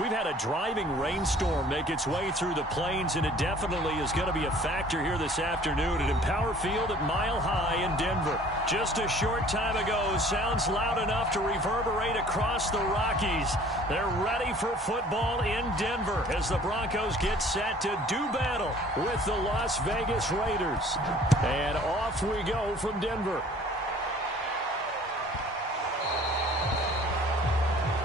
We've had a driving rainstorm make its way through the plains, and it definitely is going to be a factor here this afternoon at Empower Field at Mile High in Denver. Just a short time ago, sounds loud enough to reverberate across the Rockies. They're ready for football in Denver as the Broncos get set to do battle with the Las Vegas Raiders. And off we go from Denver.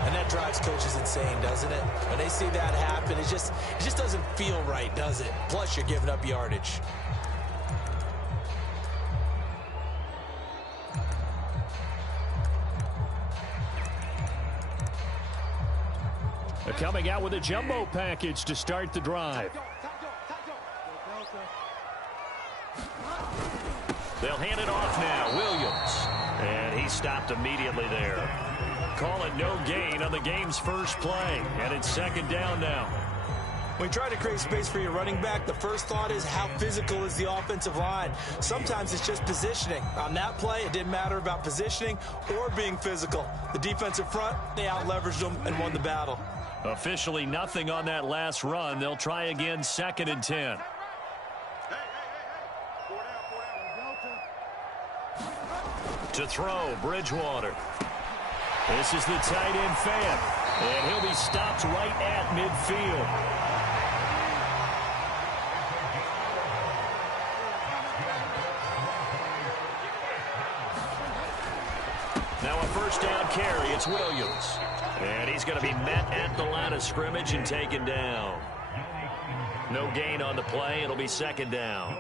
And that drives coaches insane, doesn't it? When they see that happen, it just doesn't feel right, does it? Plus, you're giving up yardage. They're coming out with a jumbo package to start the drive. They'll hand it off now. Williams. And he stopped immediately there. Call it no gain on the game's first play. And it's second down now. When you try to create space for your running back, the first thought is how physical is the offensive line. Sometimes it's just positioning. On that play, it didn't matter about positioning or being physical. The defensive front, they out-leveraged them and won the battle. Officially nothing on that last run. They'll try again, second and 10. To throw, Bridgewater. This is the tight end fan, and he'll be stopped right at midfield. Now a first down carry, it's Williams. And he's going to be met at the line of scrimmage and taken down. No gain on the play. It'll be second down.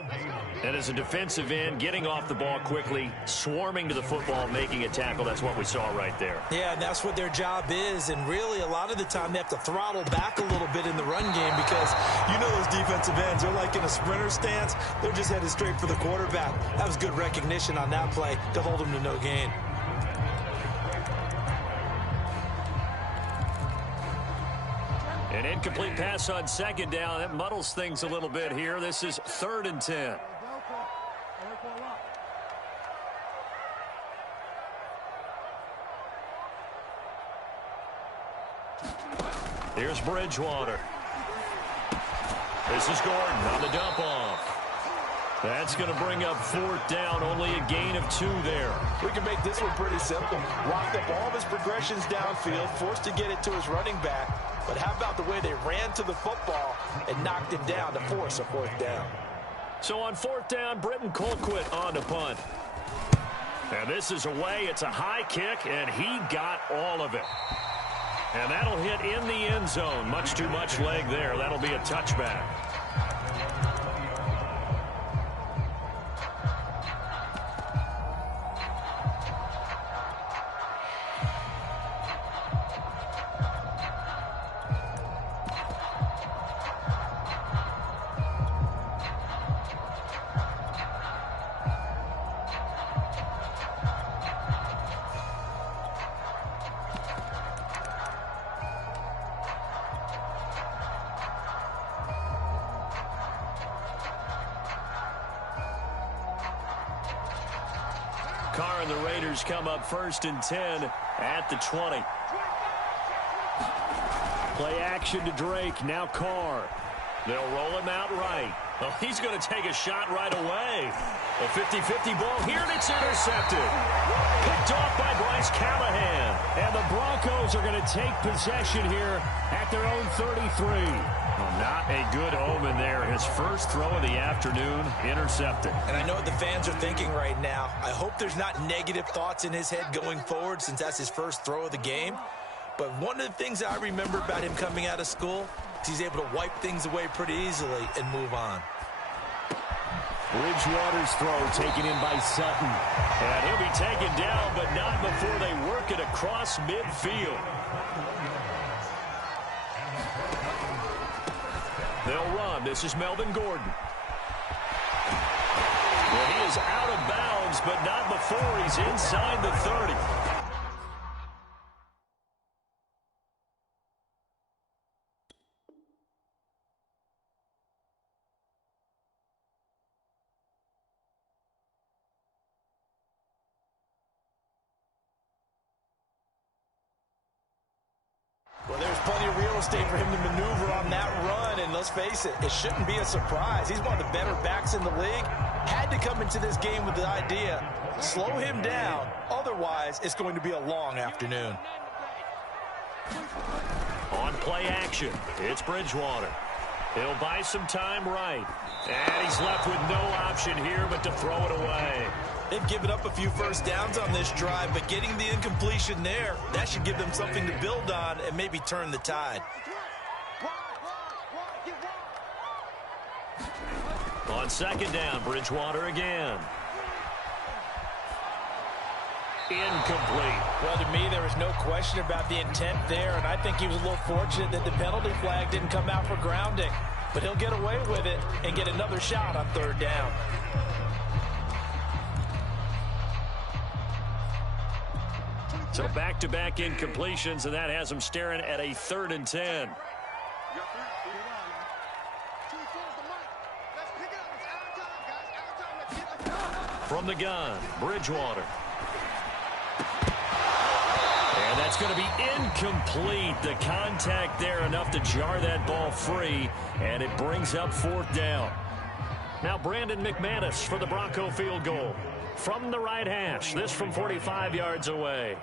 And as a defensive end, getting off the ball quickly, swarming to the football, making a tackle, that's what we saw right there. Yeah, and that's what their job is. And really, a lot of the time, they have to throttle back a little bit in the run game because you know those defensive ends, they're like in a sprinter stance. They're just headed straight for the quarterback. That was good recognition on that play to hold them to no gain. An incomplete pass on second down. That muddles things a little bit here. This is third and 10. Here's Bridgewater. This is Gordon on the dump off. That's going to bring up fourth down, only a gain of 2 there. We can make this one pretty simple. Locked up all of his progressions downfield, forced to get it to his running back. But how about the way they ran to the football and knocked him down to force a fourth down? So on fourth down, Britton Colquitt on to punt. And this is away. It's a high kick, and he got all of it. And that'll hit in the end zone. Much too much leg there. That'll be a touchback. Carr and the Raiders come up first and 10 at the 20. Play action to Drake. Now Carr. They'll roll him out right. Oh, he's going to take a shot right away. A 50-50 ball here, and it's intercepted. Picked off by Bryce Callahan. And the Broncos are going to take possession here at their own 33. Well, not a good omen there. His first throw of the afternoon intercepted. And I know what the fans are thinking right now. I hope there's not negative thoughts in his head going forward since that's his first throw of the game. But one of the things I remember about him coming out of school is he's able to wipe things away pretty easily and move on. Bridgewater's throw taken in by Sutton. And he'll be taken down, but not before they work it across midfield. They'll run. This is Melvin Gordon. Well, he is out of bounds, but not before he's inside the 30. Well, there's plenty of real estate for him to maneuver on that run, and let's face it, it shouldn't be a surprise. He's one of the better backs in the league. Had to come into this game with the idea, slow him down, otherwise it's going to be a long afternoon. On play action, it's Bridgewater. He'll buy some time right. And he's left with no option here but to throw it away. They've given up a few first downs on this drive, but getting the incompletion there, that should give them something to build on and maybe turn the tide. On second down, Bridgewater again. Incomplete. Well, to me, there was no question about the intent there, and I think he was a little fortunate that the penalty flag didn't come out for grounding. But he'll get away with it and get another shot on third down. So back-to-back incompletions, and that has him staring at a 3rd and 10. From the gun, Bridgewater. And that's going to be incomplete. The contact there enough to jar that ball free, and it brings up 4th down. Now Brandon McManus for the Bronco field goal. From the right hash, this from 45 yards away.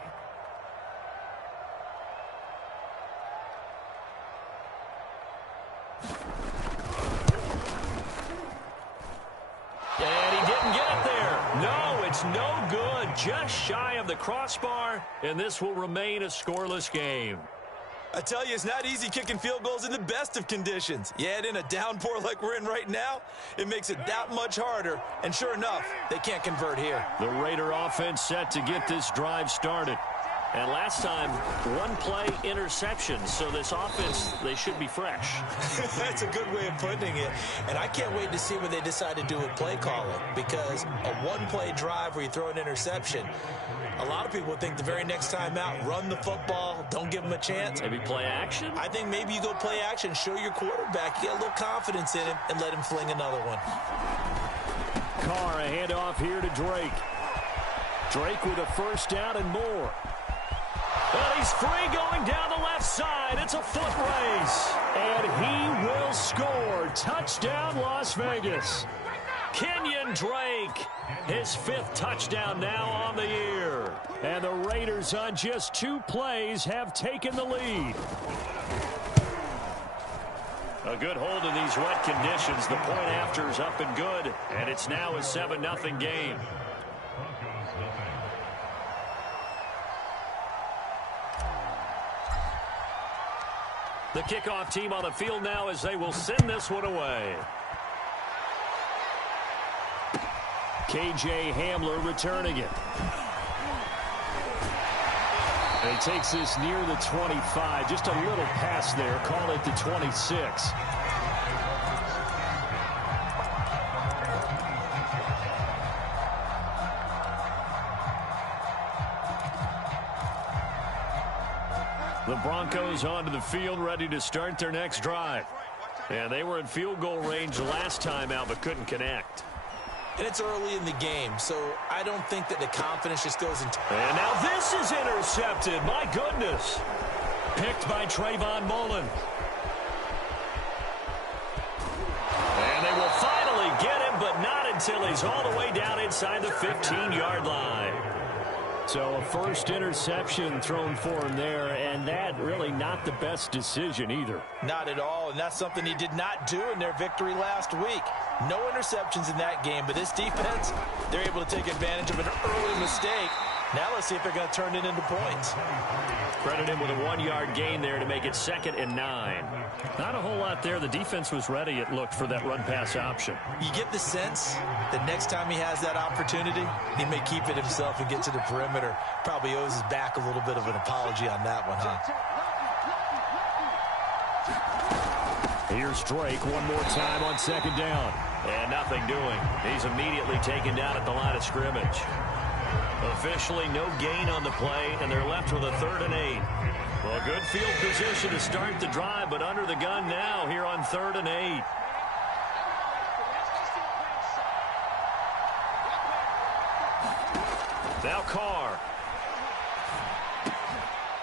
And he didn't get it there. No, it's no good. Just shy of the crossbar, and this will remain a scoreless game. I tell you, it's not easy kicking field goals in the best of conditions. Yet in a downpour like we're in right now, it makes it that much harder. And sure enough, they can't convert here. The Raider offense set to get this drive started. And last time, 1-play interception. So this offense, they should be fresh. That's a good way of putting it. And I can't wait to see what they decide to do with play calling. Because a 1-play drive where you throw an interception, a lot of people think the very next time out, run the football, don't give them a chance. Maybe play action? I think maybe you go play action, show your quarterback, get a little confidence in him, and let him fling another one. Carr, a handoff here to Drake. Drake with a first down and more. And he's free going down the left side. It's a foot race. And he will score. Touchdown, Las Vegas. Kenyon Drake, his 5th touchdown now on the year. And the Raiders on just 2 plays have taken the lead. A good hold in these wet conditions. The point after is up and good. And it's now a 7-0 game. The kickoff team on the field now as they will send this one away. KJ Hamler returning it. And he takes this near the 25. Just a little pass there. Call it the 26. The Broncos onto the field, ready to start their next drive. And they were in field goal range last time out, but couldn't connect. And it's early in the game, so I don't think that the confidence just goes into... And now this is intercepted. My goodness. Picked by Trayvon Mullen. And they will finally get him, but not until he's all the way down inside the 15-yard line. So a first interception thrown for him there, and that really not the best decision either. Not at all, and that's something he did not do in their victory last week. No interceptions in that game, but this defense, they're able to take advantage of an early mistake. Now let's see if they're going to turn it into points. Credit him with a 1-yard gain there to make it 2nd and 9. Not a whole lot there. The defense was ready, it looked, for that run-pass option. You get the sense that next time he has that opportunity, he may keep it himself and get to the perimeter. Probably owes his back a little bit of an apology on that one, huh? Here's Drake one more time on 2nd down. And nothing doing. He's immediately taken down at the line of scrimmage. Officially no gain on the play, and they're left with a 3rd and 8. Well, good field position to start the drive, but under the gun now here on 3rd and 8. Now Carr.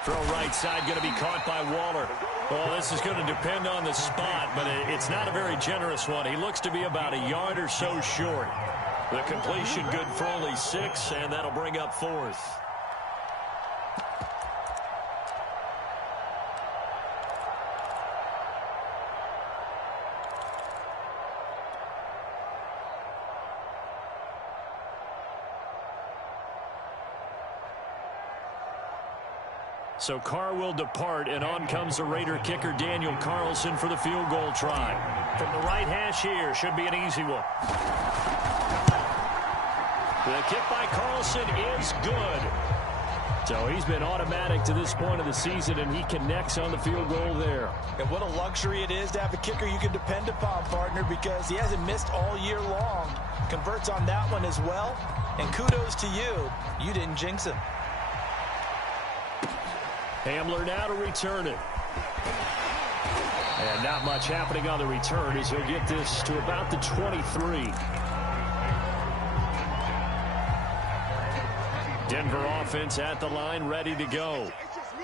Throw right side going to be caught by Waller. Well, this is going to depend on the spot, but it's not a very generous one. He looks to be about a yard or so short. The completion good for only 6, and that'll bring up 4th. So Carr will depart, and on comes the Raider kicker Daniel Carlson for the field goal try. From the right hash here, should be an easy one. The kick by Carlson is good. So he's been automatic to this point of the season, and he connects on the field goal there. And what a luxury it is to have a kicker you can depend upon, partner, because he hasn't missed all year long. Converts on that one as well. And kudos to you. You didn't jinx him. Hamler now to return it. And not much happening on the return as he'll get this to about the 23. Denver offense at the line, ready to go.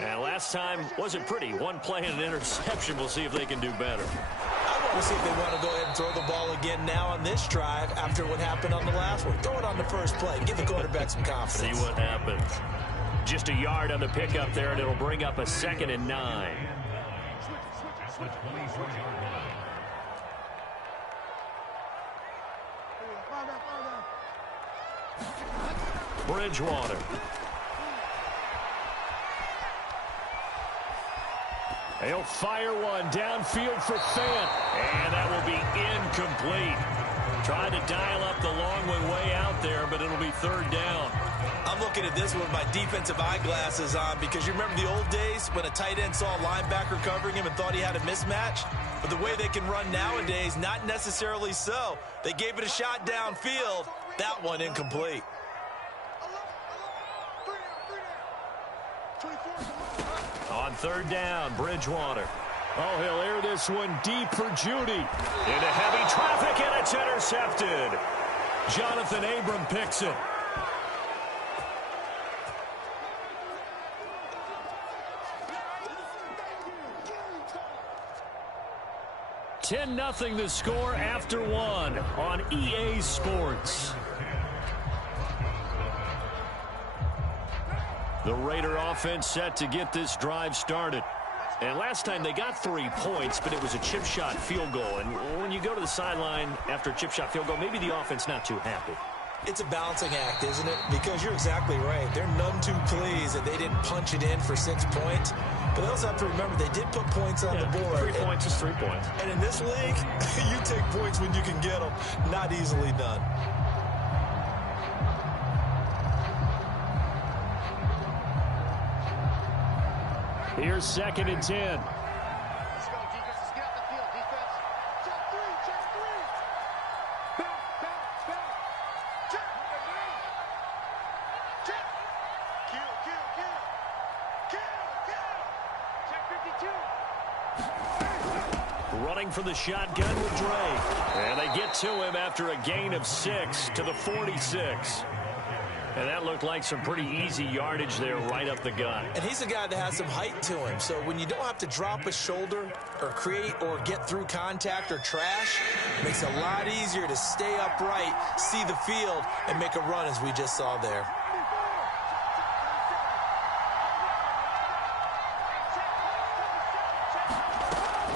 And last time wasn't pretty. One play and an interception. We'll see if they can do better. I want to see if they want to go ahead and throw the ball again now on this drive after what happened on the last one. Throw it on the first play. Give the quarterback some confidence. See what happens. Just a yard on the pickup there, and it'll bring up a 2nd and 9. Bridgewater. He'll fire one downfield for Fant, and that will be incomplete. Tried to dial up the long one way out there, but it'll be 3rd down. I'm looking at this with my defensive eyeglasses on because you remember the old days when a tight end saw a linebacker covering him and thought he had a mismatch? But the way they can run nowadays, not necessarily so. They gave it a shot downfield. That one incomplete. On 3rd down, Bridgewater. Oh, he'll air this one deep for Judy. Into heavy traffic, and it's intercepted. Jonathan Abram picks it. (10-0) the score after 1 on EA Sports. The Raider offense set to get this drive started. And last time they got 3 points, but it was a chip shot field goal. And when you go to the sideline after a chip shot field goal, maybe the offense not too happy. It's a balancing act, isn't it? Because you're exactly right. They're none too pleased that they didn't punch it in for 6 points. But they also have to remember they did put points on the board. 3 points is 3 points. And in this league, you take points when you can get them. Not easily done. Here's 2nd and 10. Let's go, defense. Let's get out the field, defense. Check 3, check 3. Back. Check. Check. Kill. Check 52. Running for the shotgun with Drake. And they get to him after a gain of 6 to the 46. And that looked like some pretty easy yardage there right up the gut. And he's a guy that has some height to him. So when you don't have to drop a shoulder or create or get through contact or trash, it makes it a lot easier to stay upright, see the field, and make a run as we just saw there.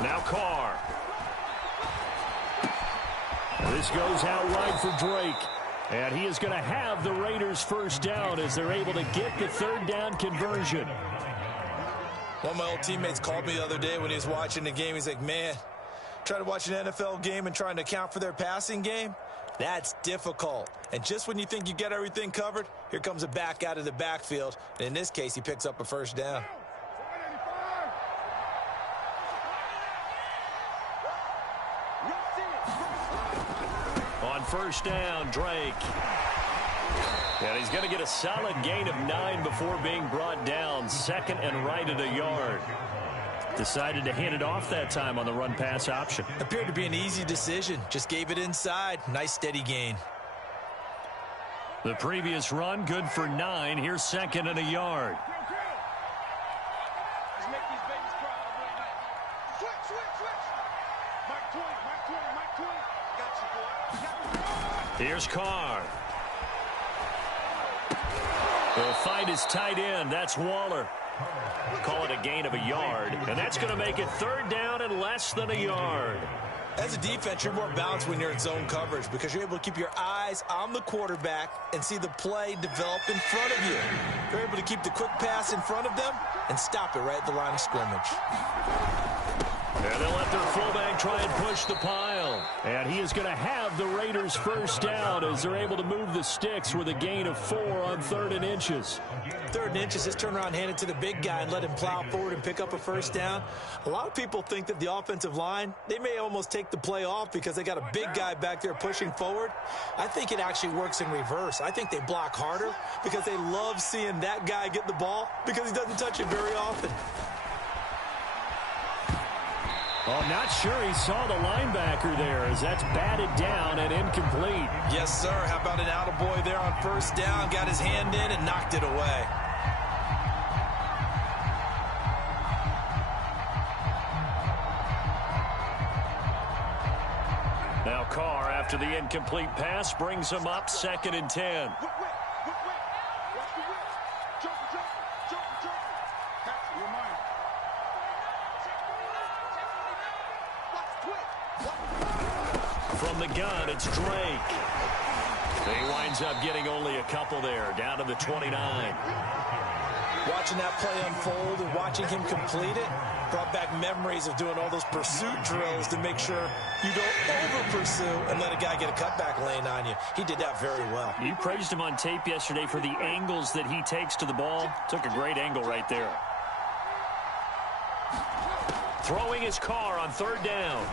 Now Carr. This goes out wide for Drake. And he is going to have the Raiders' first down as they're able to get the 3rd down conversion. One of my old teammates called me the other day when he was watching the game. He's like, man, trying to watch an NFL game and trying to account for their passing game, that's difficult. And just when you think you get everything covered, here comes a back out of the backfield. And in this case, he picks up a first down. On 1st down, Drake. And he's going to get a solid gain of 9 before being brought down. 2nd and right at a yard. Decided to hand it off that time on the run-pass option. Appeared to be an easy decision. Just gave it inside. Nice steady gain. The previous run, good for 9. Here's 2nd and a yard. Here's Carr. The fight is tight end. That's Waller. Call it a gain of a yard. And that's going to make it 3rd down and less than a yard. As a defense, you're more balanced when you're in zone coverage because you're able to keep your eyes on the quarterback and see the play develop in front of you. You're able to keep the quick pass in front of them and stop it right at the line of scrimmage. And they'll let their fullback try and push the pile. And he is going to have the Raiders first down as they're able to move the sticks with a gain of 4 on 3rd and inches. 3rd and inches, just turn around, hand it to the big guy and let him plow forward and pick up a first down. A lot of people think that the offensive line, they may almost take the play off because they got a big guy back there pushing forward. I think it actually works in reverse. I think they block harder because they love seeing that guy get the ball because he doesn't touch it very often. Oh, not sure he saw the linebacker there as that's batted down and incomplete. Yes, sir. How about an attaboy there on first down? Got his hand in and knocked it away. Now Carr, after the incomplete pass, brings him up 2nd and 10. From the gun, it's Drake. He winds up getting only a couple there, down to the 29. Watching that play unfold and watching him complete it brought back memories of doing all those pursuit drills to make sure you don't over-pursue and let a guy get a cutback lane on you. He did that very well. You praised him on tape yesterday for the angles that he takes to the ball. Took a great angle right there. Throwing his Carr on 3rd down.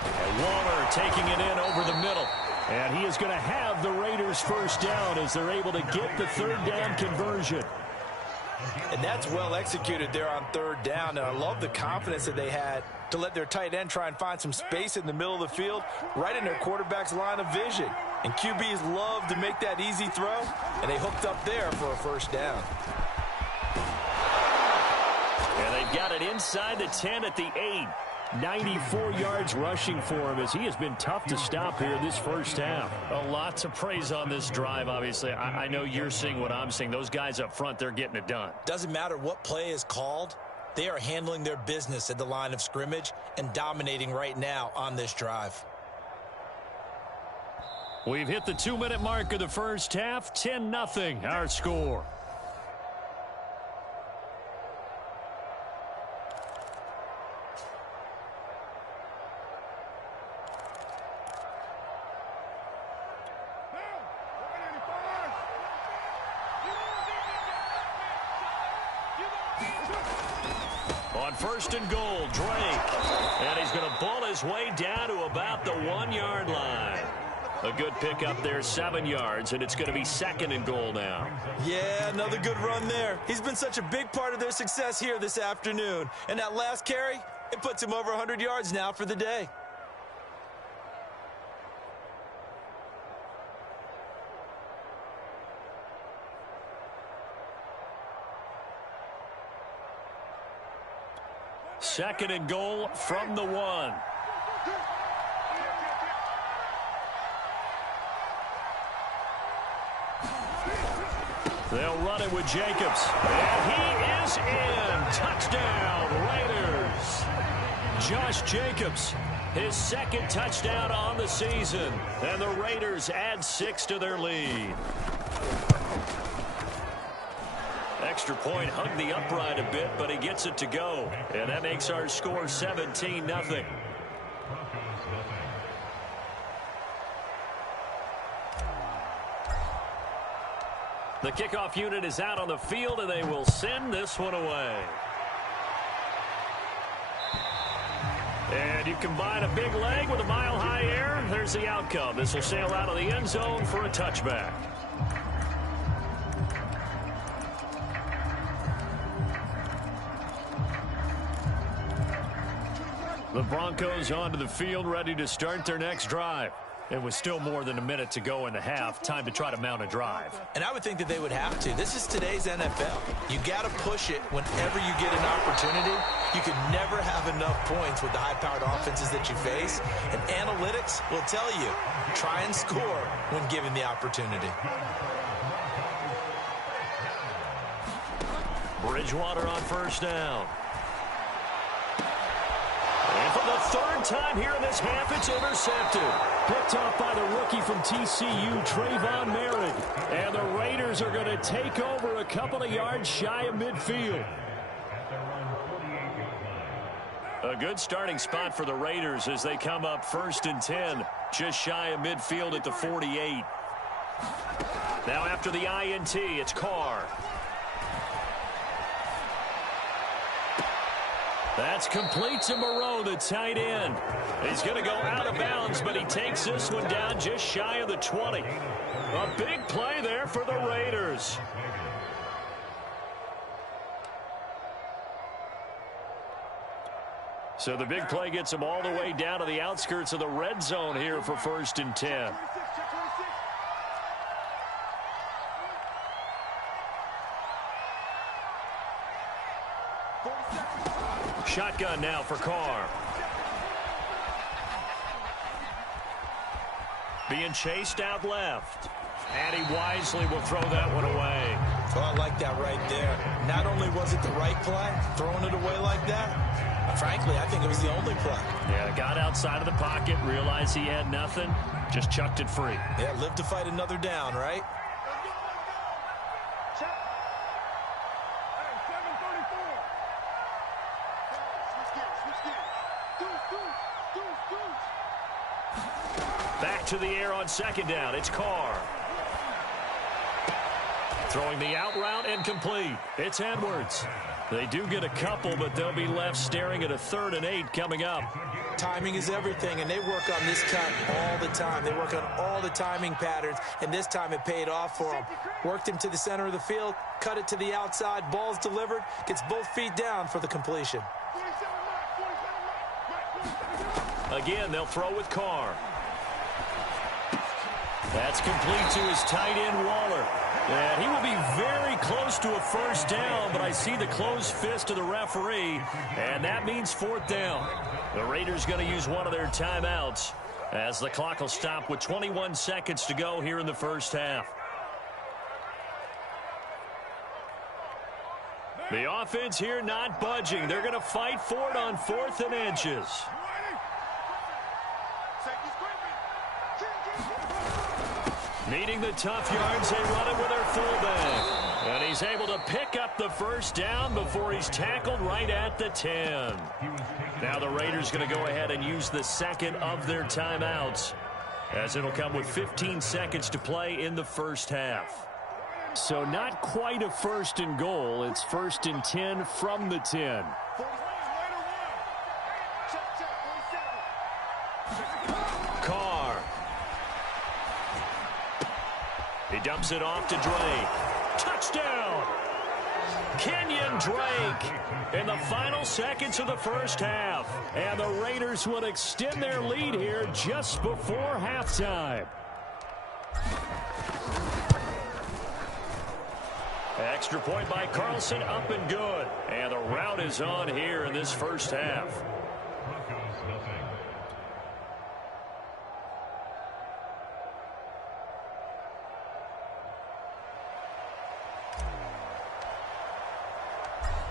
And Waller taking it in over the middle. And he is going to have the Raiders first down as they're able to get the 3rd down conversion. And that's well executed there on 3rd down. And I love the confidence that they had to let their tight end try and find some space in the middle of the field, right in their quarterback's line of vision. And QBs love to make that easy throw, and they hooked up there for a first down. And they've got it inside the 10 at the 8. 94 yards rushing for him as he has been tough to stop here this first half. A lot to praise on this drive, obviously. I know you're seeing what I'm seeing. Those guys up front, they're getting it done. Doesn't matter what play is called. They are handling their business at the line of scrimmage and dominating right now on this drive. We've hit the 2-minute mark of the first half. 10-0 our score. On 1st and goal, Drake. And he's going to ball his way down to about the 1-yard line. A good pickup there, 7 yards, and it's going to be 2nd and goal now. Yeah, another good run there. He's been such a big part of their success here this afternoon. And that last carry, it puts him over 100 yards now for the day. Second and goal from the 1. They'll run it with Jacobs. And he is in. Touchdown, Raiders. Josh Jacobs, his 2nd touchdown on the season. And the Raiders add 6 to their lead. Extra point hugged the upright a bit, but he gets it to go. And that makes our score 17-0. The kickoff unit is out on the field, and they will send this one away. And you combine a big leg with a mile-high air, there's the outcome. This will sail out of the end zone for a touchback. The Broncos onto the field, ready to start their next drive. It was still more than a minute to go in the half. Time to try to mount a drive. And I would think that they would have to. This is today's NFL. You got to push it whenever you get an opportunity. You can never have enough points with the high-powered offenses that you face. And analytics will tell you, try and score when given the opportunity. Bridgewater on first down. And for the third time here in this half, it's intercepted. Picked off by the rookie from TCU, Trayvon Merritt. And the Raiders are going to take over a couple of yards shy of midfield. A good starting spot for the Raiders as they come up 1st and 10, just shy of midfield at the 48. Now after the INT, it's Carr. That's complete to Moreau, the tight end. He's going to go out of bounds, but he takes this one down just shy of the 20. A big play there for the Raiders. So the big play gets them all the way down to the outskirts of the red zone here for 1st and 10. Shotgun now for Carr. Being chased out left. And he wisely will throw that one away. Oh, I like that right there. Not only was it the right play, throwing it away like that, frankly, I think it was the only play. Yeah, got outside of the pocket, realized he had nothing, just chucked it free. Yeah, live to fight another down, right? Back to the air on 2nd down. It's Carr. Throwing the out route and complete. It's Edwards. They do get a couple, but they'll be left staring at a 3rd and 8 coming up. Timing is everything, and they work on this cut all the time. They work on all the timing patterns, and this time it paid off for them. Worked him to the center of the field, cut it to the outside, ball's delivered, gets both feet down for the completion. Again, they'll throw with Carr. That's complete to his tight end, Waller. And he will be very close to a 1st down, but I see the closed fist of the referee, and that means 4th down. The Raiders going to use one of their timeouts as the clock will stop with 21 seconds to go here in the 1st half. The offense here not budging. They're going to fight for it on 4th and inches. Needing the tough yards, they run it with their fullback. And he's able to pick up the 1st down before he's tackled right at the 10. Now the Raiders going to go ahead and use the 2nd of their timeouts, as it'll come with 15 seconds to play in the 1st half. So not quite a 1st and goal. It's 1st and 10 from the 10. Carr. He dumps it off to Drake. Touchdown! Kenyon Drake in the final seconds of the 1st half. And the Raiders will extend their lead here just before halftime. Extra point by Carlson, up and good. And the route is on here in this 1st half.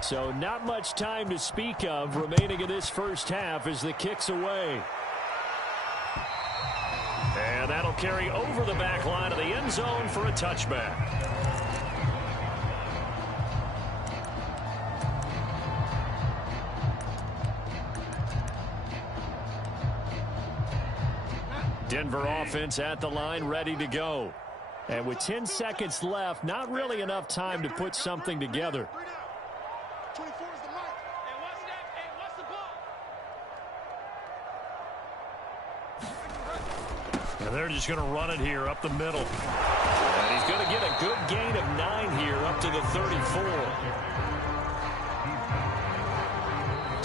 So not much time to speak of remaining in this 1st half as the kick's away. And that'll carry over the back line of the end zone for a touchback. Denver offense at the line, ready to go. And with 10 seconds left, not really enough time to put something together. 24 is the mark. And what's that? Hey, what's the ball? And they're just going to run it here up the middle. And he's going to get a good gain of 9 here up to the 34.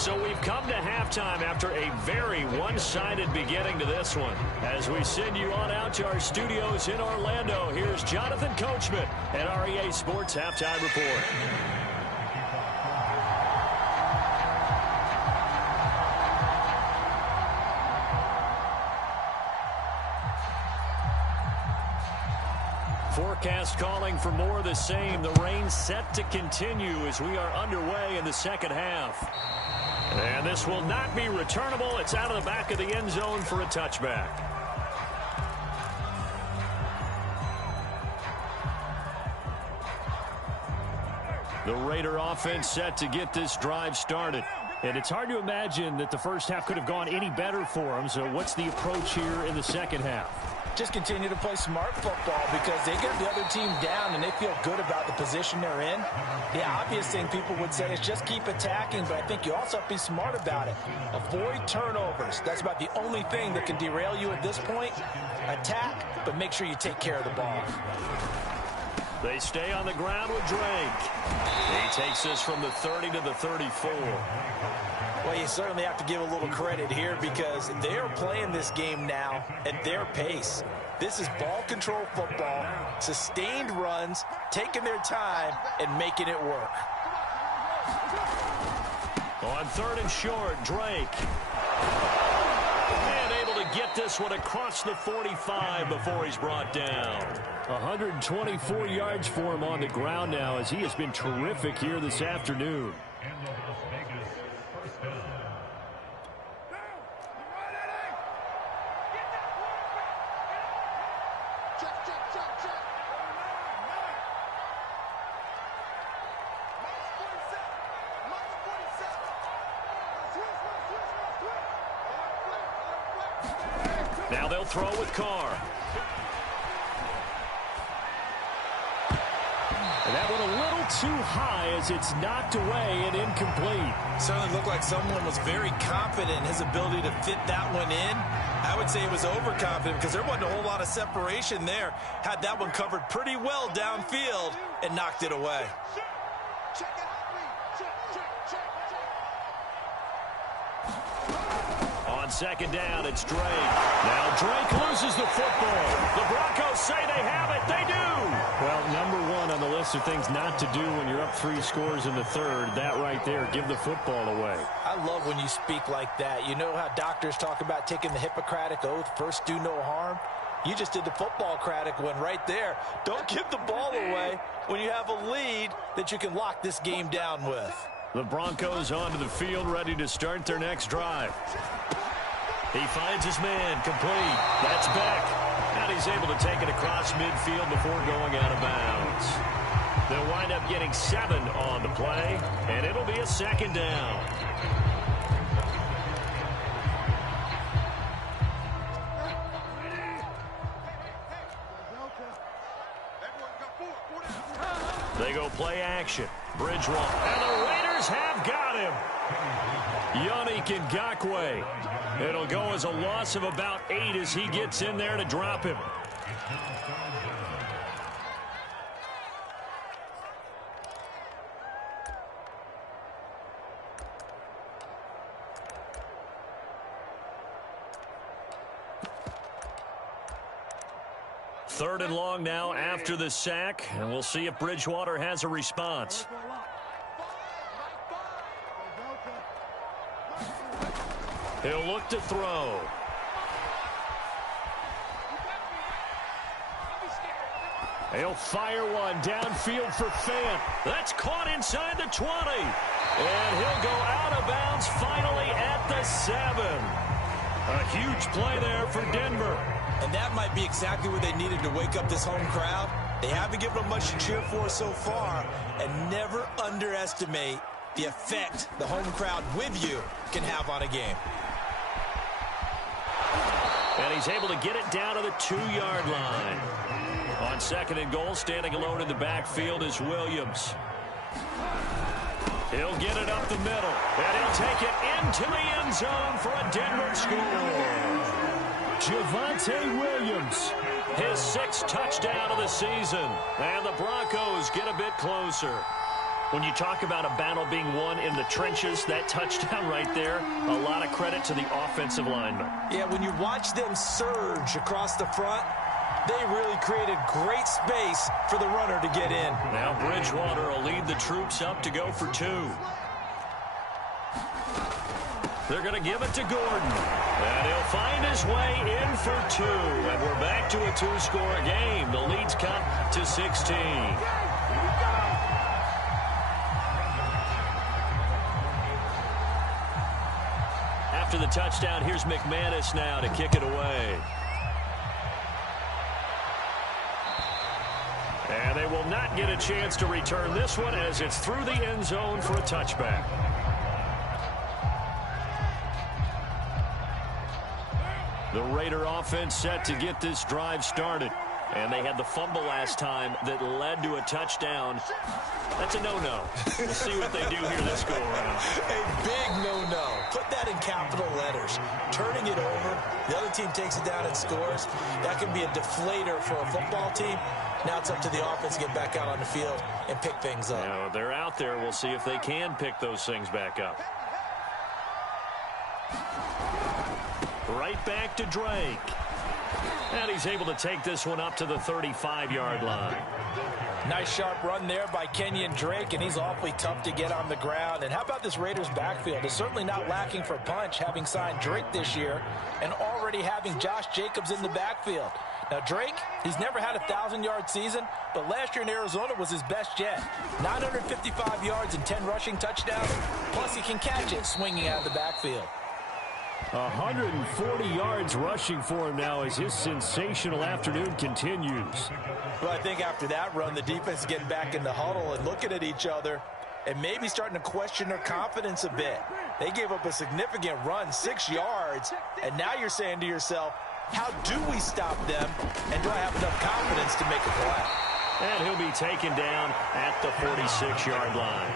So we've come to halftime after a very one-sided beginning to this one. As we send you on out to our studios in Orlando, here's Jonathan Coachman at REA Sports Halftime Report. Forecast calling for more of the same. The rain set to continue as we are underway in the second half. And this will not be returnable. It's out of the back of the end zone for a touchback. The Raider offense set to get this drive started. And it's hard to imagine that the first half could have gone any better for them. So what's the approach here in the second half? Just continue to play smart football because they get the other team down and they feel good about the position they're in. The obvious thing people would say is just keep attacking, but I think you also have to be smart about it. Avoid turnovers. That's about the only thing that can derail you at this point. Attack, but make sure you take care of the ball. They stay on the ground with Drake. He takes this from the 30 to the 34. Well, you certainly have to give a little credit here because they're playing this game now at their pace. This is ball control football, sustained runs, taking their time, and making it work. On 3rd and short, Drake. And able to get this one across the 45 before he's brought down. 124 yards for him on the ground now as he has been terrific here this afternoon. Now they'll throw with Carr. And that one a little too high as it's knocked away and incomplete. Certainly looked like someone was very confident in his ability to fit that one in. I would say it was overconfident because there wasn't a whole lot of separation there. Had that one covered pretty well downfield and knocked it away. On 2nd down, it's Drake. Now Drake loses the football. The Broncos say they have it. They do. Well, number one on the list of things not to do when you're up 3 scores in the 3rd. That right there, give the football away. I love when you speak like that. You know how doctors talk about taking the Hippocratic Oath, first do no harm? You just did the football-cratic one right there. Don't give the ball away when you have a lead that you can lock this game down with. The Broncos onto the field, ready to start their next drive. He finds his man, complete. That's Beck. And he's able to take it across midfield before going out of bounds. They'll wind up getting 7 on the play, and it'll be a 2nd down. They go play action. Bridgewater. And the Raiders have got him. Yannick Ngakoue. It'll go as a loss of about 8 as he gets in there to drop him. Third and long now after the sack, and we'll see if Bridgewater has a response. He'll look to throw. He'll fire one downfield for Fant. That's caught inside the 20. And he'll go out of bounds finally at the 7. A huge play there for Denver. And that might be exactly what they needed to wake up this home crowd. They haven't given them much to cheer for so far. And never underestimate the effect the home crowd with you can have on a game. And he's able to get it down to the 2-yard line. On 2nd and goal, standing alone in the backfield is Williams. He'll get it up the middle, and he'll take it into the end zone for a Denver score. Javonte Williams, his 6th touchdown of the season, and the Broncos get a bit closer. When you talk about a battle being won in the trenches, that touchdown right there, a lot of credit to the offensive linemen. Yeah, when you watch them surge across the front, they really created great space for the runner to get in. Now Bridgewater will lead the troops up to go for 2. They're going to give it to Gordon. And he'll find his way in for 2. And we're back to a 2-score game. The lead's cut to 16. After the touchdown, here's McManus now to kick it away. And they will not get a chance to return this one as it's through the end zone for a touchback. The Raider offense set to get this drive started. And they had the fumble last time that led to a touchdown. That's a no-no. We'll see what they do here this go-around. A big no-no. Put that in capital letters. Turning it over, the other team takes it down and scores. That can be a deflator for a football team. Now it's up to the offense to get back out on the field and pick things up. Yeah, they're out there. We'll see if they can pick those things back up. Right back to Drake. And he's able to take this one up to the 35-yard line. Nice sharp run there by Kenyon Drake, and he's awfully tough to get on the ground. And how about this Raiders backfield? It's certainly not lacking for punch, having signed Drake this year and already having Josh Jacobs in the backfield. Now, Drake, he's never had a 1,000-yard season, but last year in Arizona was his best yet. 955 yards and 10 rushing touchdowns, plus he can catch it swinging out of the backfield. 140 yards rushing for him now as his sensational afternoon continues. Well, I think after that run, the defense is getting back in the huddle and looking at each other and maybe starting to question their confidence a bit. They gave up a significant run, 6 yards, and now you're saying to yourself, how do we stop them, and do I have enough confidence to make a play? And he'll be taken down at the 46-yard line.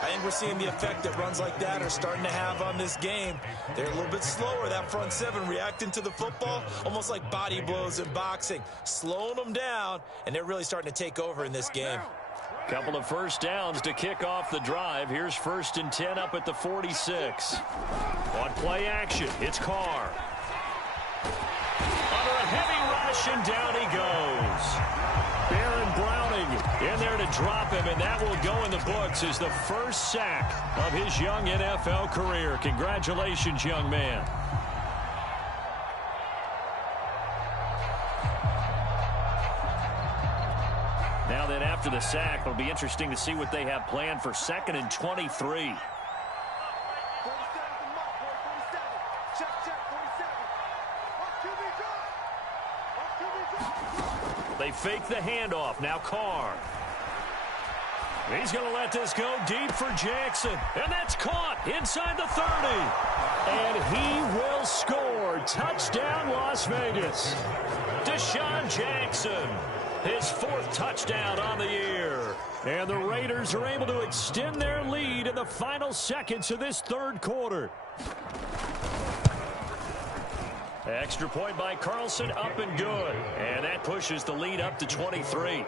I think we're seeing the effect that runs like that are starting to have on this game. They're a little bit slower, that front seven, reacting to the football, almost like body blows in boxing, slowing them down, and they're really starting to take over in this game. Couple of first downs to kick off the drive. Here's 1st and 10 up at the 46. On play action, it's Carr. Under a heavy rush, and down he goes. Baron Browning in there to drop him, and that will go in the books as the first sack of his young NFL career. Congratulations, young man. Now then, after the sack, it'll be interesting to see what they have planned for 2nd and 23. They fake the handoff. Now Carr. He's going to let this go deep for Jackson. And that's caught inside the 30. And he will score. Touchdown, Las Vegas. Deshaun Jackson, his 4th touchdown on the year. And the Raiders are able to extend their lead in the final seconds of this 3rd quarter. Extra point by Carlson, up and good. And that pushes the lead up to 23.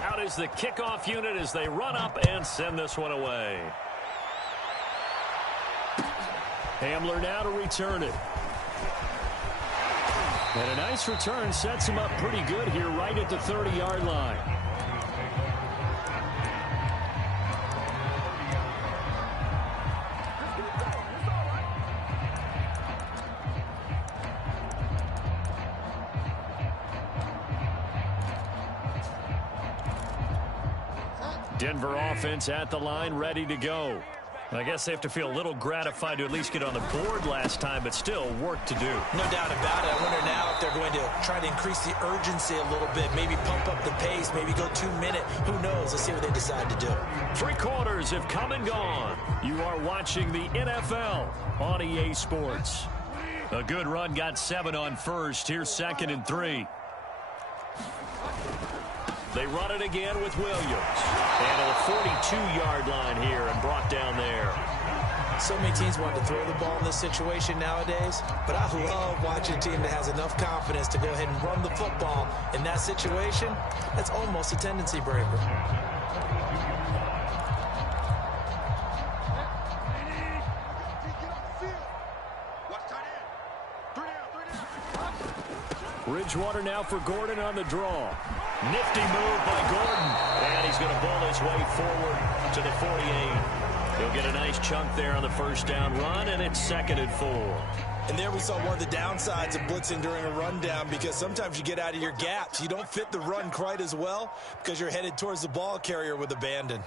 Out is the kickoff unit as they run up and send this one away. Hamler now to return it. And a nice return sets him up pretty good here right at the 30-yard line. Denver offense at the line, ready to go. I guess they have to feel a little gratified to at least get on the board last time, but still work to do. No doubt about it. I wonder now if they're going to try to increase the urgency a little bit, maybe pump up the pace, maybe go 2-minute. Who knows? Let's see what they decide to do. 3 quarters have come and gone. You are watching the NFL on EA Sports. A good run got 7 on first. Here's 2nd and 3. They run it again with Williams. And a 42-yard line here and brought down there. So many teams want to throw the ball in this situation nowadays, but I love watching a team that has enough confidence to go ahead and run the football in that situation. That's almost a tendency breaker. Bridgewater now for Gordon on the draw. Nifty move by Gordon. And he's going to ball his way forward to the 48. He'll get a nice chunk there on the first down run, and it's 2nd and 4. And there we saw one of the downsides of blitzing during a rundown, because sometimes you get out of your gaps. You don't fit the run quite as well because you're headed towards the ball carrier with abandon.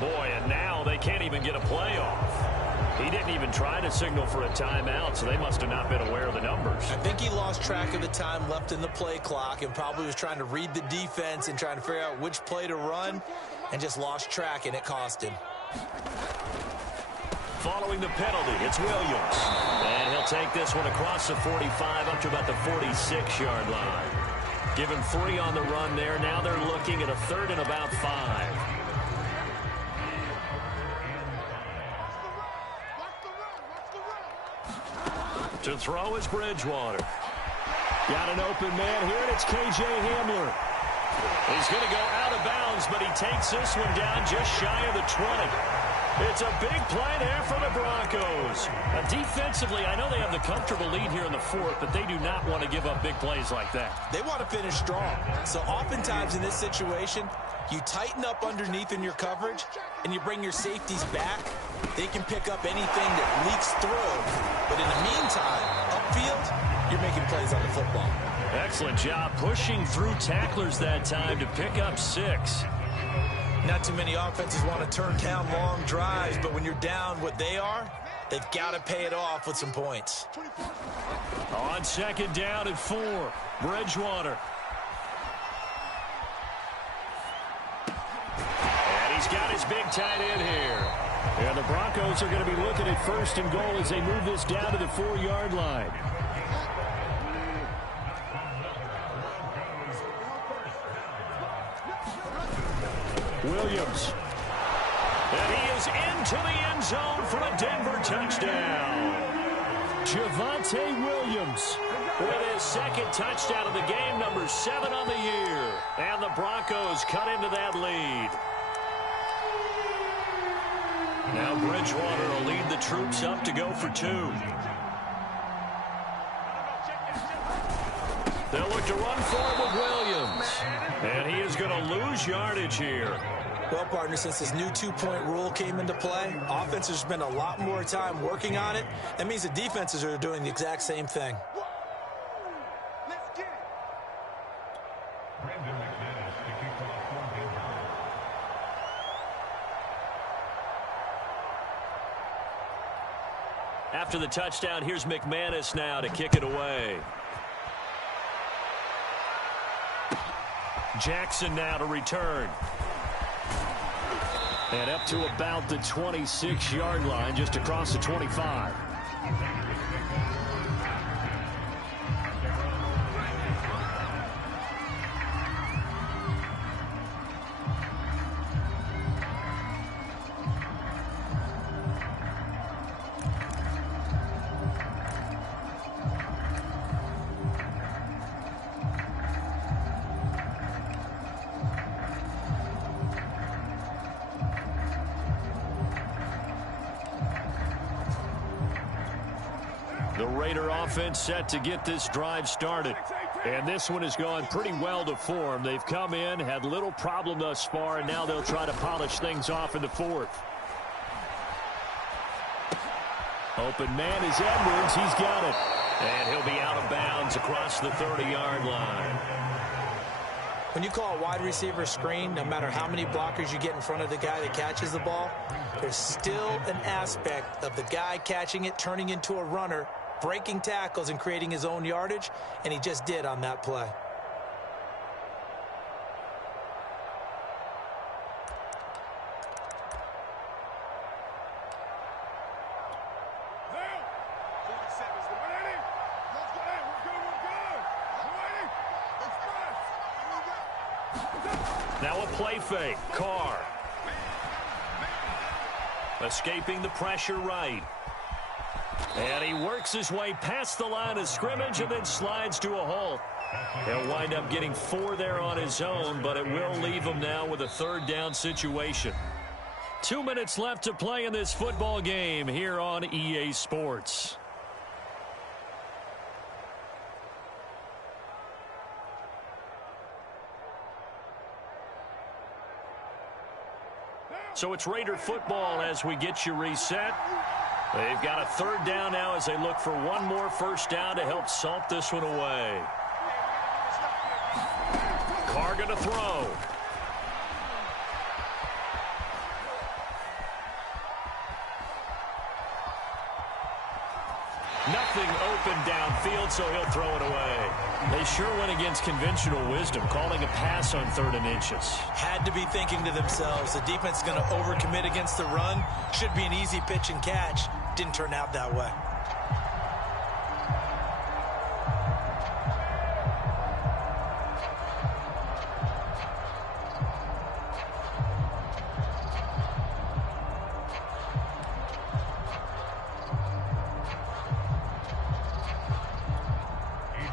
Boy, and now they can't even get a play off. He didn't even try to signal for a timeout, so they must have not been aware of the numbers. I think he lost track of the time left in the play clock and probably was trying to read the defense and trying to figure out which play to run and just lost track, and it cost him. Following the penalty, it's Williams. And he'll take this one across the 45 up to about the 46-yard line. Give him 3 on the run there. Now they're looking at a 3rd and about 5. To throw is Bridgewater. Got an open man here, and it's K.J. Hamler. He's going to go out of bounds, but he takes this one down just shy of the 20. It's a big play there for the Broncos. Defensively, I know they have the comfortable lead here in the 4th, but they do not want to give up big plays like that. They want to finish strong. So oftentimes in this situation, you tighten up underneath in your coverage, and you bring your safeties back. They can pick up anything that leaks through. But in the meantime, upfield, you're making plays on the football. Excellent job pushing through tacklers that time to pick up 6. Not too many offenses want to turn down long drives, but when you're down what they are, they've got to pay it off with some points. On 2nd down and 4, Bridgewater. And he's got his big tight end here. And the Broncos are going to be looking at 1st and goal as they move this down to the 4-yard line. Williams. And he is into the end zone for a Denver touchdown. Javonte Williams with his 2nd touchdown of the game, number 7 on the year. And the Broncos cut into that lead. Now Bridgewater will lead the troops up to go for 2. They'll look to run forward with Williams. And he is going to lose yardage here. Well, partner, since this new 2-point rule came into play, offenses spend a lot more time working on it. That means the defenses are doing the exact same thing. After the touchdown, here's McManus now to kick it away. Jackson now to return. And up to about the 26-yard line, just across the 25. The Raider offense set to get this drive started. And this one has gone pretty well to form. They've come in, had little problem thus far, and now they'll try to polish things off in the 4th. Open man is Edwards. He's got it. And he'll be out of bounds across the 30-yard line. When you call a wide receiver screen, no matter how many blockers you get in front of the guy that catches the ball, there's still an aspect of the guy catching it, turning into a runner, breaking tackles and creating his own yardage, and he just did on that play. Now a play fake. Carr. Escaping the pressure right. And he works his way past the line of scrimmage and then slides to a halt. He'll wind up getting 4 there on his own, but it will leave him now with a third down situation. 2 minutes left to play in this football game here on EA Sports. So it's Raider football as we get you reset. They've got a third down now as they look for one more first down to help salt this one away. Carr going to throw. Nothing open downfield, so he'll throw it away. They sure went against conventional wisdom, calling a pass on 3rd and inches. Had to be thinking to themselves, the defense is going to overcommit against the run. Should be an easy pitch and catch. Didn't turn out that way.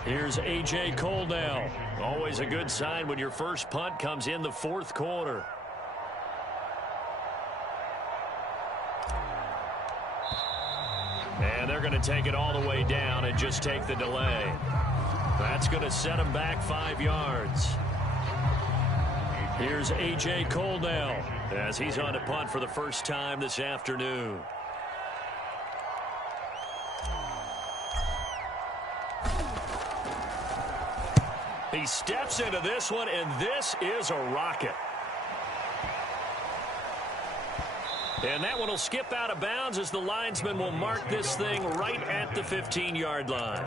Here's A.J. Cole now. Always a good sign when your first punt comes in the 4th quarter. And they're going to take it all the way down and just take the delay. That's going to set him back 5 yards. Here's A.J. Cole now as he's on to punt for the first time this afternoon. He steps into this one, and this is a rocket. And that one will skip out of bounds as the linesman will mark this thing right at the 15-yard line.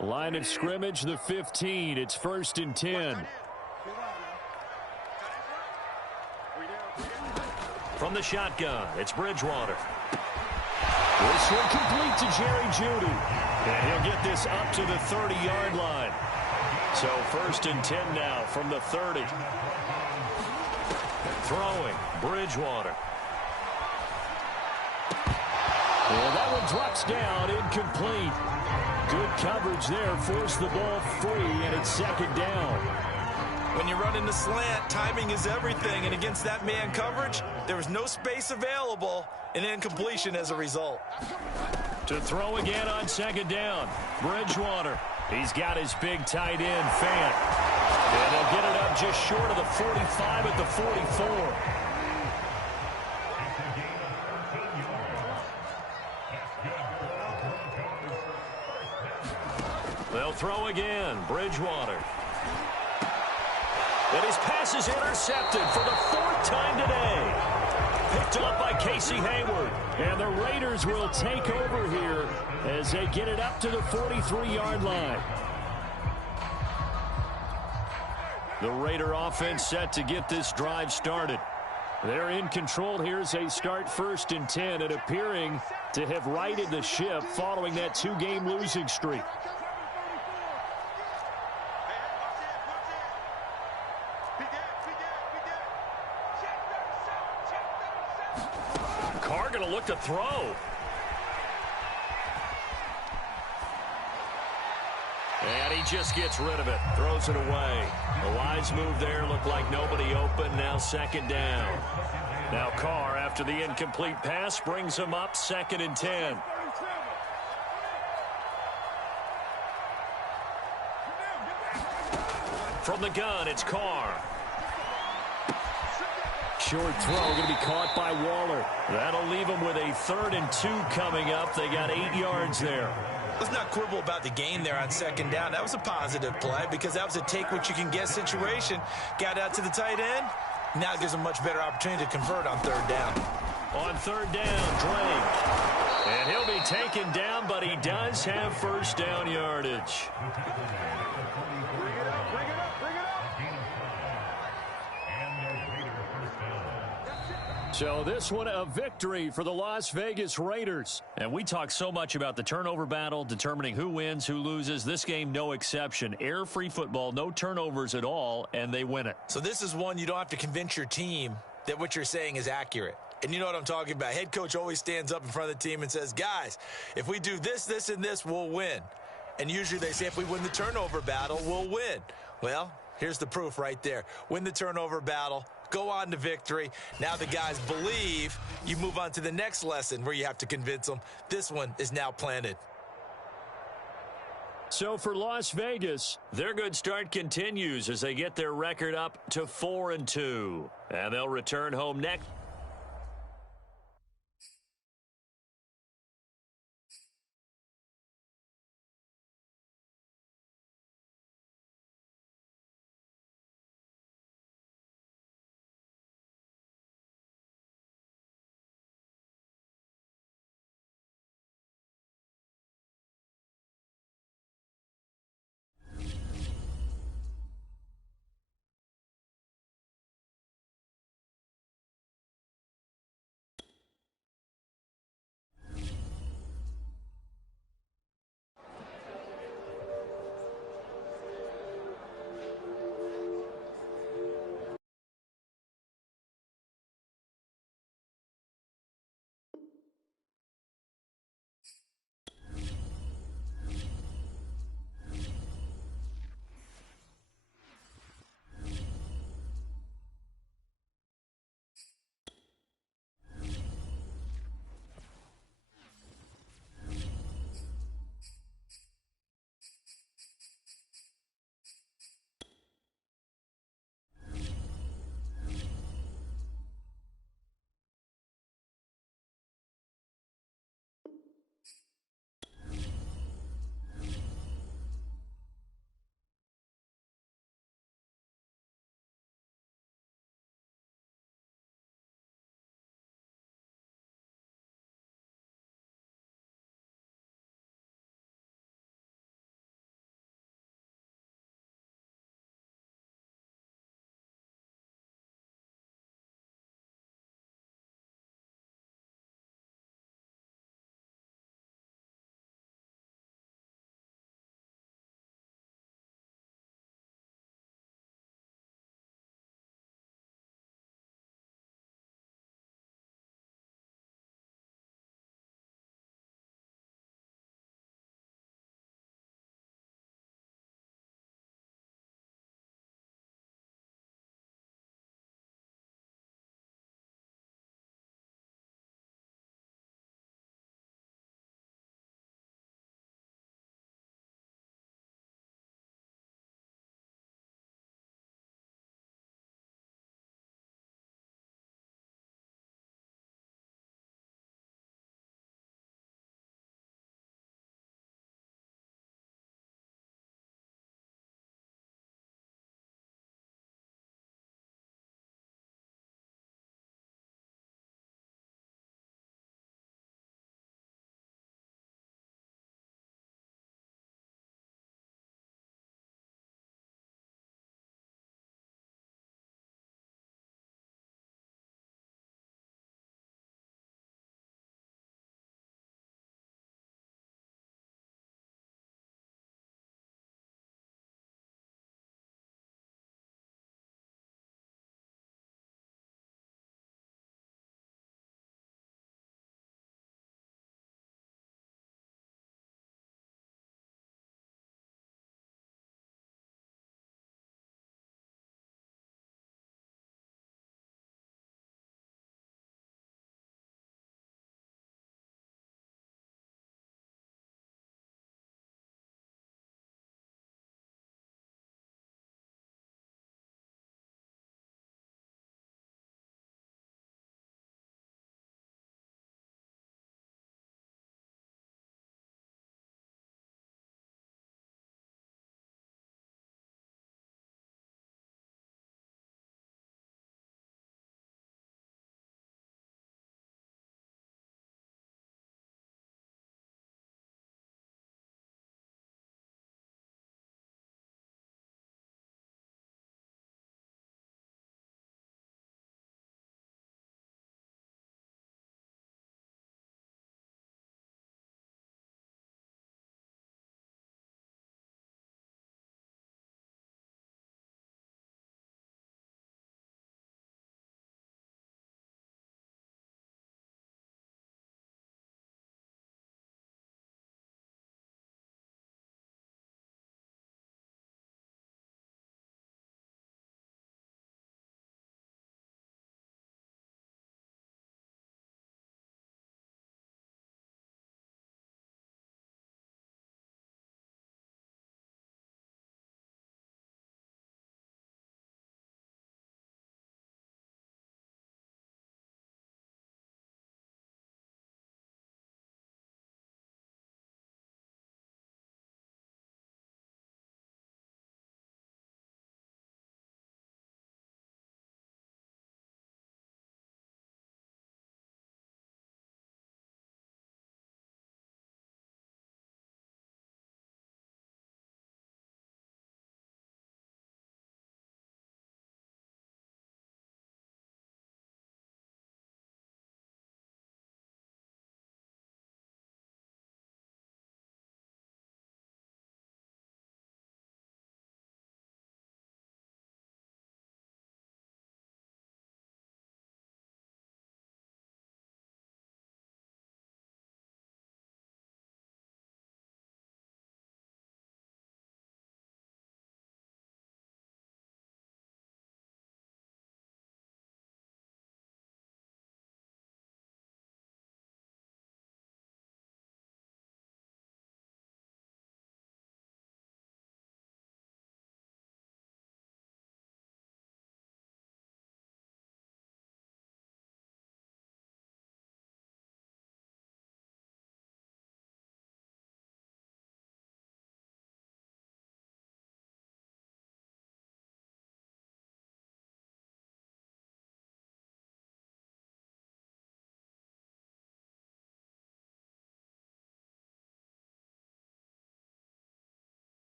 Line of scrimmage, the 15. It's 1st and 10. From the shotgun, it's Bridgewater. This one complete to Jerry Jeudy. And he'll get this up to the 30-yard line. So 1st and 10 now from the 30. Throwing, Bridgewater. Well, that one drops down, incomplete. Good coverage there, forced the ball free, and it's 2nd down. When you run in the slant, timing is everything, and against that man coverage, there was no space available, and incompletion as a result. To throw again on 2nd down, Bridgewater. He's got his big tight end, Fant. And they'll get it up just short of the 45 at the 44. They'll throw again, Bridgewater. And his pass is intercepted for the 4th time today. Picked up by Casey Hayward. And the Raiders will take over here as they get it up to the 43-yard line. The Raider offense set to get this drive started. They're in control here as they start 1st and 10 and appearing to have righted the ship following that 2-game losing streak. Carr going to look to throw. And he just gets rid of it. Throws it away. A wise move there. Looked like nobody open. Now 2nd down. Now Carr, after the incomplete pass, brings him up 2nd and 10. From the gun, it's Carr. Short throw going to be caught by Waller. That'll leave him with a 3rd and 2 coming up. They got 8 yards there. Let's not quibble about the gain there on 2nd down. That was a positive play because that was a take-what-you-can-get situation. Got out to the tight end. Now it gives him a much better opportunity to convert on 3rd down. On 3rd down, Drake. And he'll be taken down, but he does have 1st down yardage. So this one a victory for the Las Vegas Raiders. And we talk so much about the turnover battle, determining who wins, who loses. This game, no exception. Air-free football, no turnovers at all, and they win it. So this is one you don't have to convince your team that what you're saying is accurate. And you know what I'm talking about. Head coach always stands up in front of the team and says, guys, if we do this, this, and this, we'll win. And usually they say if we win the turnover battle, we'll win. Well, here's the proof right there. Win the turnover battle. Go on to victory. Now the guys believe. You move on to the next lesson where you have to convince them. This one is now planted. So for Las Vegas, their good start continues as they get their record up to 4-2. And they'll return home next.